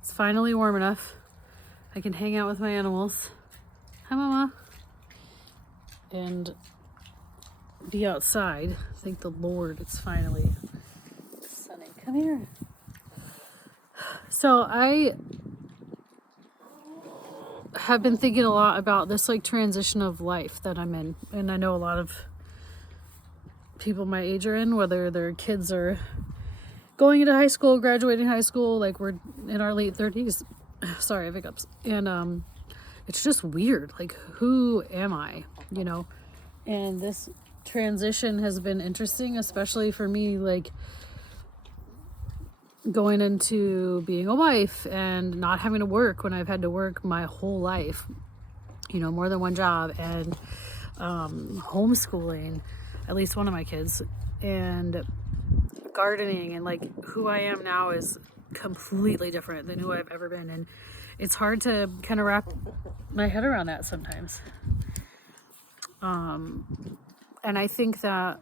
It's finally warm enough. I can hang out with my animals. Hi, Mama. And be outside. Thank the Lord it's finally sunny. Come here. So I have been thinking a lot about this like transition of life that I'm in. And I know a lot of people my age are in, whether their kids are going into high school, graduating high school, like we're in our late 30s. Sorry, I have hiccups. And it's just weird. Like, who am I? You know? And this transition has been interesting, especially for me, like going into being a wife and not having to work when I've had to work my whole life, you know, more than one job, and homeschooling at least one of my kids, and gardening, and like who I am now is completely different than who I've ever been. And it's hard to kind of wrap my head around that sometimes. And I think that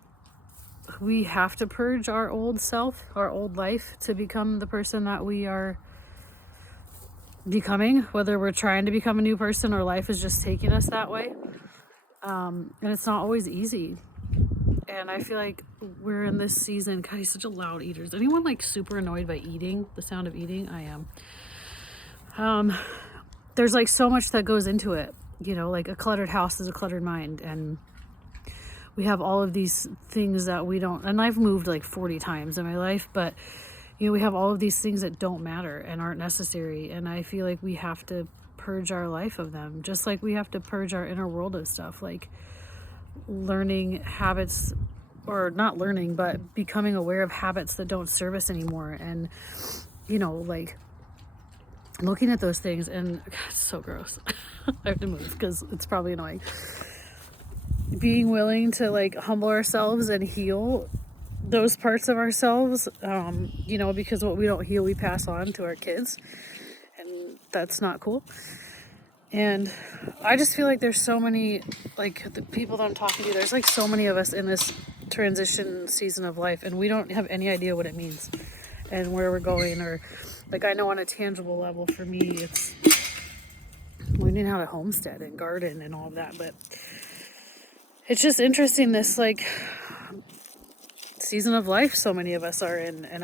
we have to purge our old self, our old life, to become the person that we are becoming, whether we're trying to become a new person or life is just taking us that way. And it's not always easy. And I feel like we're in this season. God, he's such a loud eater. Is anyone like super annoyed by eating, the sound of eating? I am. There's like so much that goes into it, you know, like a cluttered house is a cluttered mind. And we have all of these things that we don't, and I've moved like 40 times in my life, but you know, we have all of these things that don't matter and aren't necessary. And I feel like we have to purge our life of them, just like we have to purge our inner world of stuff, like learning habits, or not learning, but becoming aware of habits that don't serve us anymore. And, you know, like looking at those things, and God, it's so gross. I have to move because it's probably annoying. Being willing to like humble ourselves and heal those parts of ourselves, you know, because what we don't heal, we pass on to our kids, and that's not cool. And I just feel like there's so many, like the people that I'm talking to, there's like so many of us in this transition season of life, and we don't have any idea what it means and where we're going. Or like, I know on a tangible level for me, it's learning how to homestead and garden and all of that. But it's just interesting, this like season of life so many of us are in. And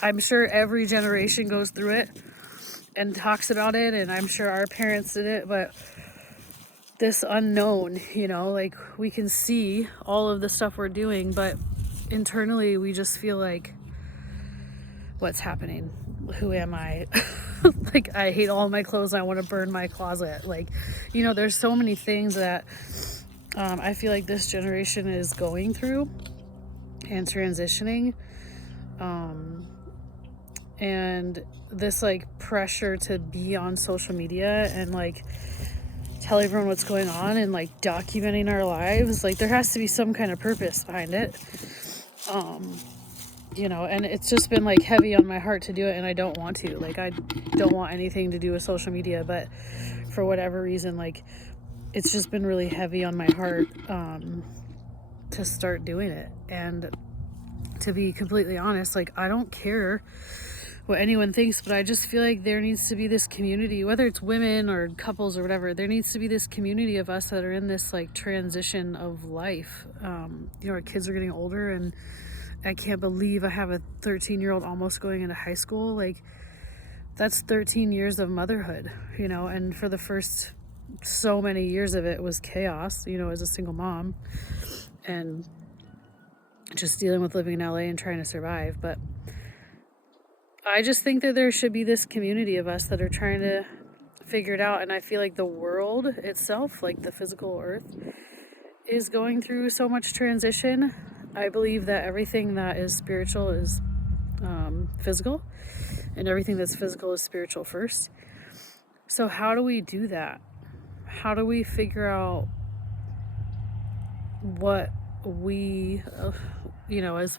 I'm sure every generation goes through it and talks about it, and I'm sure our parents did it, but this unknown, you know, like we can see all of the stuff we're doing, but internally we just feel like, what's happening? Who am I? Like, I hate all my clothes. I want to burn my closet. Like, you know, there's so many things that I feel like this generation is going through and transitioning. And this like pressure to be on social media and like tell everyone what's going on and like documenting our lives, like there has to be some kind of purpose behind it. You know, and it's just been like heavy on my heart to do it, and I don't want to. Like, I don't want anything to do with social media, but for whatever reason, like it's just been really heavy on my heart to start doing it. And to be completely honest, like I don't care what anyone thinks, but I just feel like there needs to be this community, whether it's women or couples or whatever, there needs to be this community of us that are in this like transition of life. You know, our kids are getting older, and I can't believe I have a 13-year-old almost going into high school. Like, that's 13 years of motherhood, you know, and for the first so many years of it was chaos, you know, as a single mom and just dealing with living in LA and trying to survive. But I just think that there should be this community of us that are trying to figure it out. And I feel like the world itself, like the physical earth, is going through so much transition. I believe that everything that is spiritual is physical, and everything that's physical is spiritual first. So how do we do that? How do we figure out what we, you know, as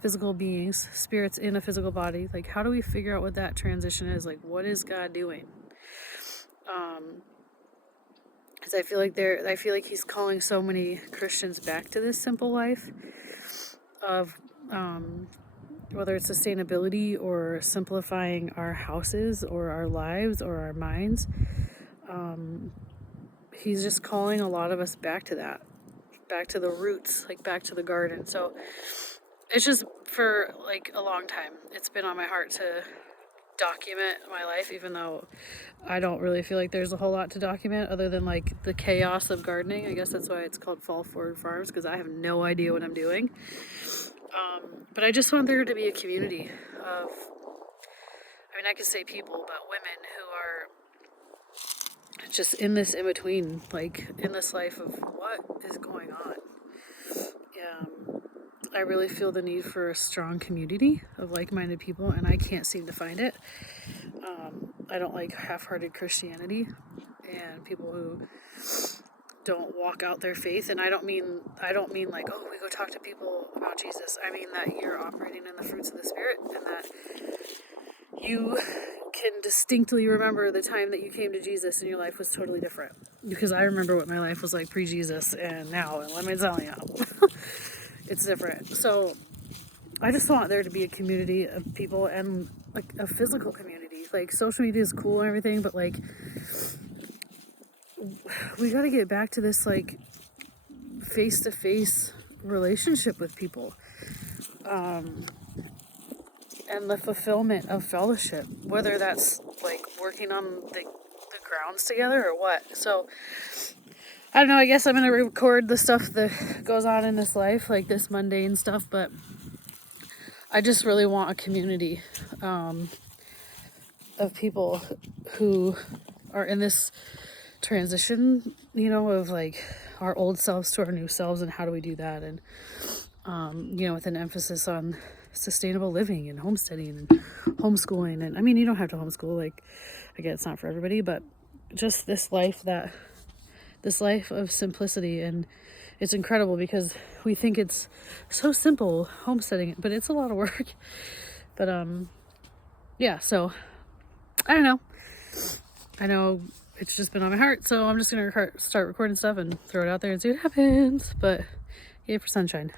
physical beings, spirits in a physical body, like how do we figure out what that transition is? Like, what is God doing? Because I feel like he's calling so many Christians back to this simple life of whether it's sustainability or simplifying our houses or our lives or our minds. He's just calling a lot of us back to that, back to the roots, like back to the garden. So it's just for like a long time, it's been on my heart to document my life, even though I don't really feel like there's a whole lot to document other than like the chaos of gardening. I guess that's why it's called Fall Forward Farms, because I have no idea what I'm doing. But I just want there to be a community of, I mean, I could say people, but women who are just in this in between, like in this life of what is going on. I really feel the need for a strong community of like-minded people, and I can't seem to find it. I don't like half-hearted Christianity and people who don't walk out their faith. And I don't mean like, oh, we go talk to people about Jesus. I mean that you're operating in the fruits of the Spirit, and that you can distinctly remember the time that you came to Jesus and your life was totally different. Because I remember what my life was like pre-Jesus and now, and let me tell you, it's different. So I just want there to be a community of people, and like a physical community. Like, social media is cool and everything, but like we got to get back to this like face-to-face relationship with people, and the fulfillment of fellowship, whether that's like working on the grounds together or what. So I don't know, I guess I'm gonna record the stuff that goes on in this life, like this mundane stuff, but I just really want a community of people who are in this transition, you know, of like our old selves to our new selves, and how do we do that, and you know, with an emphasis on sustainable living and homesteading and homeschooling. And I mean, you don't have to homeschool, like, again, it's not for everybody, but just this life of simplicity. And it's incredible because we think it's so simple homesteading, but it's a lot of work. But yeah, so I don't know. I know it's just been on my heart, so I'm just gonna start recording stuff and throw it out there and see what happens. But yay for sunshine.